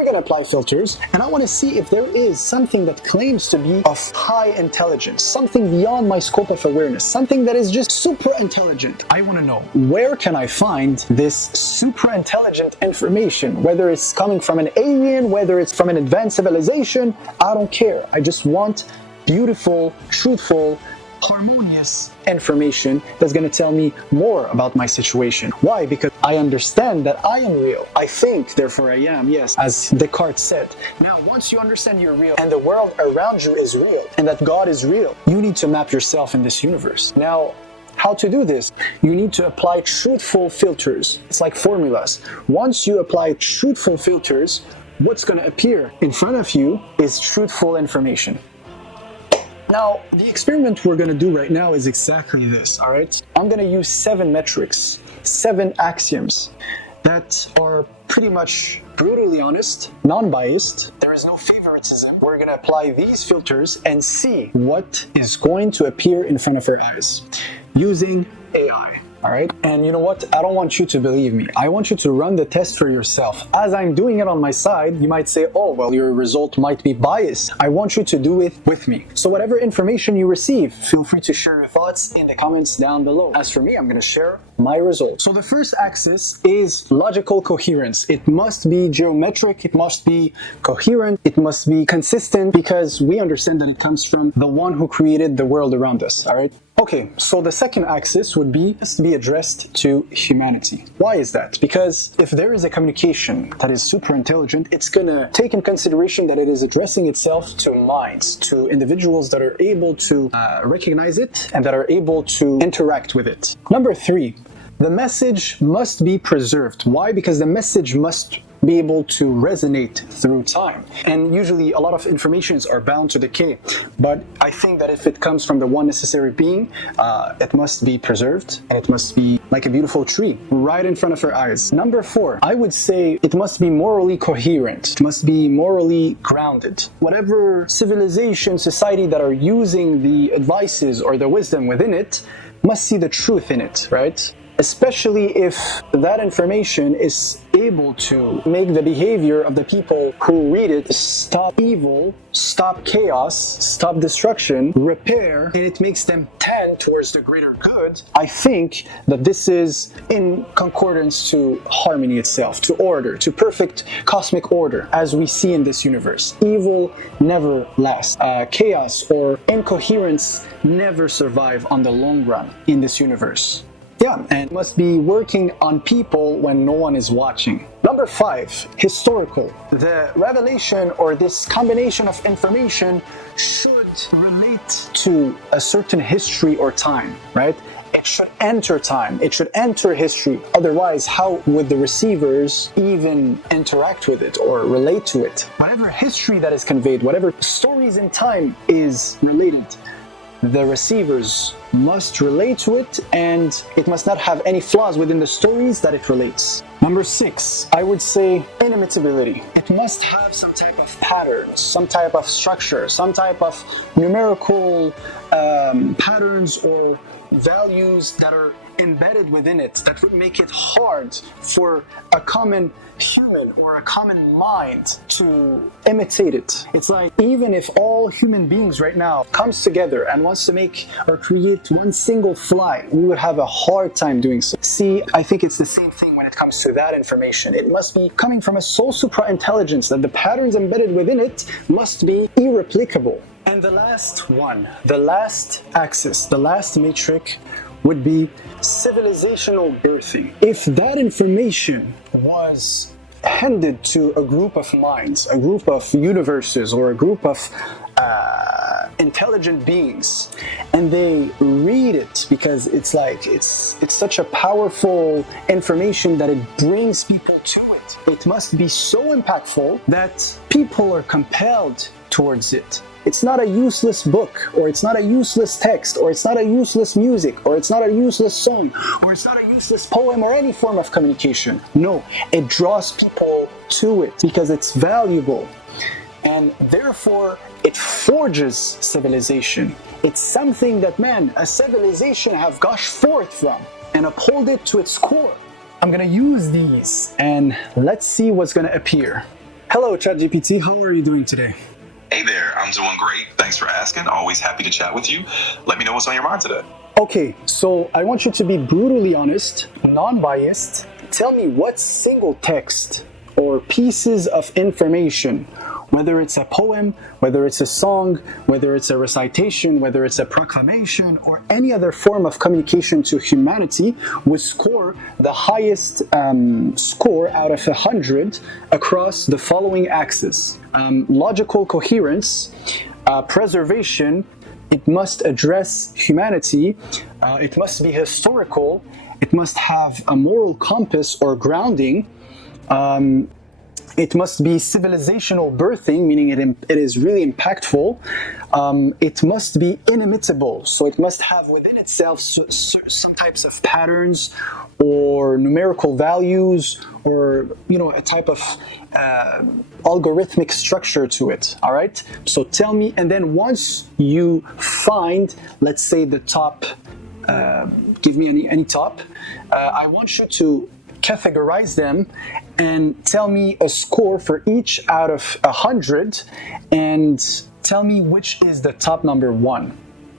we're going to apply filters, and I want to see if there is something that claims to be of high intelligence, something beyond my scope of awareness, something that is just super intelligent. I want to know, where can I find this super intelligent information? Whether it's coming from an alien, whether it's from an advanced civilization, I don't care. I just want beautiful, truthful, harmonious information that's going to tell me more about my situation. Why? Because I understand that I am real. I think, therefore I am, yes, as Descartes said. Now, once you understand you're real and the world around you is real and that God is real, you need to map yourself in this universe. Now, how to do this? You need to apply truthful filters. It's like formulas. Once you apply truthful filters, what's going to appear in front of you is truthful information. Now, the experiment we're going to do right now is exactly this, all right? I'm going to use 7 metrics, 7 axioms that are pretty much brutally honest, non-biased. There is no favoritism. We're going to apply these filters and see what is going to appear in front of our eyes using AI. All right. And you know what? I don't want you to believe me. I want you to run the test for yourself. As I'm doing it on my side, you might say, oh, well, your result might be biased. I want you to do it with me. So whatever information you receive, feel free to share your thoughts in the comments down below. As for me, I'm going to share my results. So the first axis is logical coherence. It must be geometric. It must be coherent. It must be consistent because we understand that it comes from the one who created the world around us. All right. Okay, so the second axis would be to be addressed to humanity. Why is that? Because if there is a communication that is super intelligent, it's gonna take in consideration that it is addressing itself to minds, to individuals that are able to recognize it and that are able to interact with it. Number 3, the message must be preserved. Why? Because the message must be able to resonate through time. And usually a lot of informations are bound to decay. But I think that if it comes from the one necessary being, it must be preserved and it must be like a beautiful tree right in front of our eyes. Number 4, I would say it must be morally coherent. It must be morally grounded. Whatever civilization, society that are using the advices or the wisdom within it must see the truth in it, right? Especially if that information is able to make the behavior of the people who read it stop evil, stop chaos, stop destruction, repair, and it makes them tend towards the greater good. I think that this is in concordance to harmony itself, to order, to perfect cosmic order as we see in this universe. Evil never lasts. Chaos or incoherence never survive on the long run in this universe. Yeah, and must be working on people when no one is watching. Number 5, historical. The revelation or this combination of information should relate to a certain history or time, right? It should enter time. It should enter history. Otherwise, how would the receivers even interact with it or relate to it? Whatever history that is conveyed, whatever stories in time is related, the receivers must relate to it, and it must not have any flaws within the stories that it relates. Number 6, I would say inimitability. It must have some type of patterns, some type of structure, some type of numerical patterns or values that are embedded within it that would make it hard for a common human or a common mind to imitate it. It's like even if all human beings right now comes together and wants to make or create one single fly, we would have a hard time doing so. See, I think it's the same thing when it comes to that information. It must be coming from a so supra-intelligence that the patterns embedded within it must be irreplicable. And the last one, the last axis, the last matrix would be civilizational birthing. If that information was handed to a group of minds, a group of universes, or a group of intelligent beings, and they read it because it's such a powerful information that it brings people to it. It must be so impactful that people are compelled towards it. It's not a useless book, or it's not a useless text, or it's not a useless music, or it's not a useless song, or it's not a useless poem or any form of communication. No, it draws people to it because it's valuable. And therefore, it forges civilization. It's something that, a civilization have gushed forth from and uphold it to its core. I'm gonna use these and let's see what's gonna appear. Hello, ChatGPT. How are you doing today? Hey there, I'm doing great. Thanks for asking. Always happy to chat with you. Let me know what's on your mind today. Okay, so I want you to be brutally honest, non-biased. Tell me what single text or pieces of information, whether it's a poem, whether it's a song, whether it's a recitation, whether it's a proclamation, or any other form of communication to humanity, would score the highest score out of 100 across the following axes. Logical coherence, preservation, it must address humanity, it must be historical, it must have a moral compass or grounding, it must be civilizational birthing, meaning it is really impactful. It must be inimitable, so it must have within itself some types of patterns or numerical values or a type of algorithmic structure to it. All right, so tell me, and then once you find, let's say, the top, give me any top, I want you to categorize them and tell me a score for each out of 100 and tell me which is the top number one.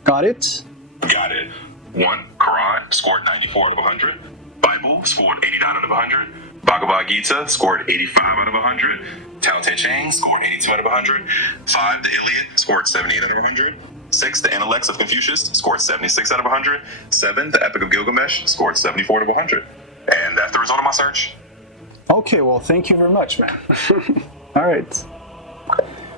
Got it? Got it. 1. Quran scored 94 out of 100. Bible scored 89 out of 100. Bhagavad Gita scored 85 out of 100. Tao Te Ching scored 82 out of 100. 5. The Iliad scored 78 out of 100. 6. The Intellects of Confucius scored 76 out of 100. 7. The Epic of Gilgamesh scored 74 out of 100. And that's the result of my search. Okay, well, thank you very much, man. All right.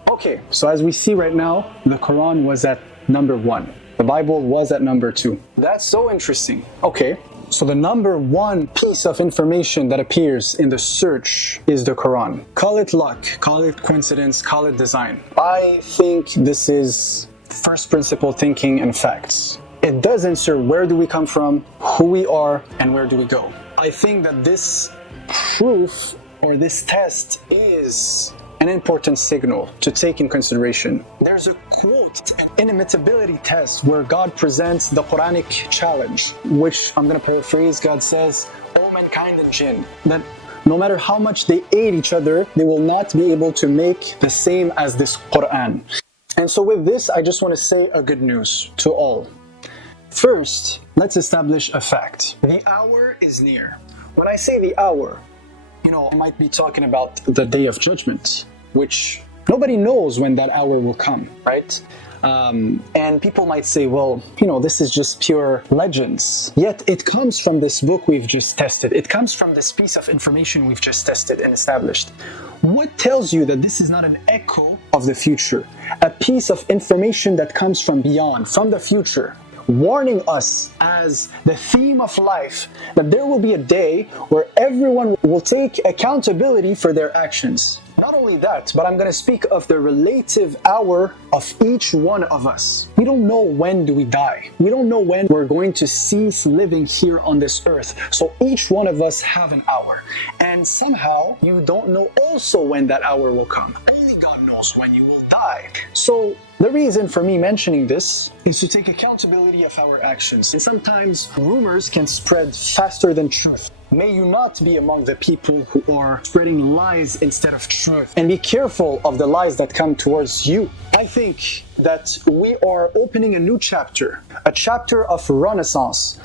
Okay, so as we see right now, the Quran was at number 1. The Bible was at number 2. That's so interesting. Okay, so the number 1 piece of information that appears in the search is the Quran. Call it luck, call it coincidence, call it design. I think this is first principle thinking and facts. It does answer where do we come from, who we are, and where do we go. I think that this proof or this test is an important signal to take in consideration. There's a quote, an inimitability test, where God presents the Quranic challenge, which I'm going to paraphrase. God says, "O mankind and jinn, that no matter how much they aid each other, they will not be able to make the same as this Quran." And so with this, I just want to say a good news to all. First, let's establish a fact. The hour is near. When I say the hour, I might be talking about the day of judgment, which nobody knows when that hour will come, right? And people might say, well, this is just pure legends. Yet it comes from this book we've just tested. It comes from this piece of information we've just tested and established. What tells you that this is not an echo of the future? A piece of information that comes from beyond, from the future, warning us as the theme of life that there will be a day where everyone will take accountability for their actions. Not only that, but I'm going to speak of the relative hour of each one of us. We don't know when do we die. We don't know when we're going to cease living here on this earth. So each one of us have an hour. And somehow you don't know also when that hour will come. Only God knows when you will die. So the reason for me mentioning this is to take accountability of our actions. And sometimes rumors can spread faster than truth. May you not be among the people who are spreading lies instead of truth. And be careful of the lies that come towards you. I think that we are opening a new chapter, a chapter of renaissance,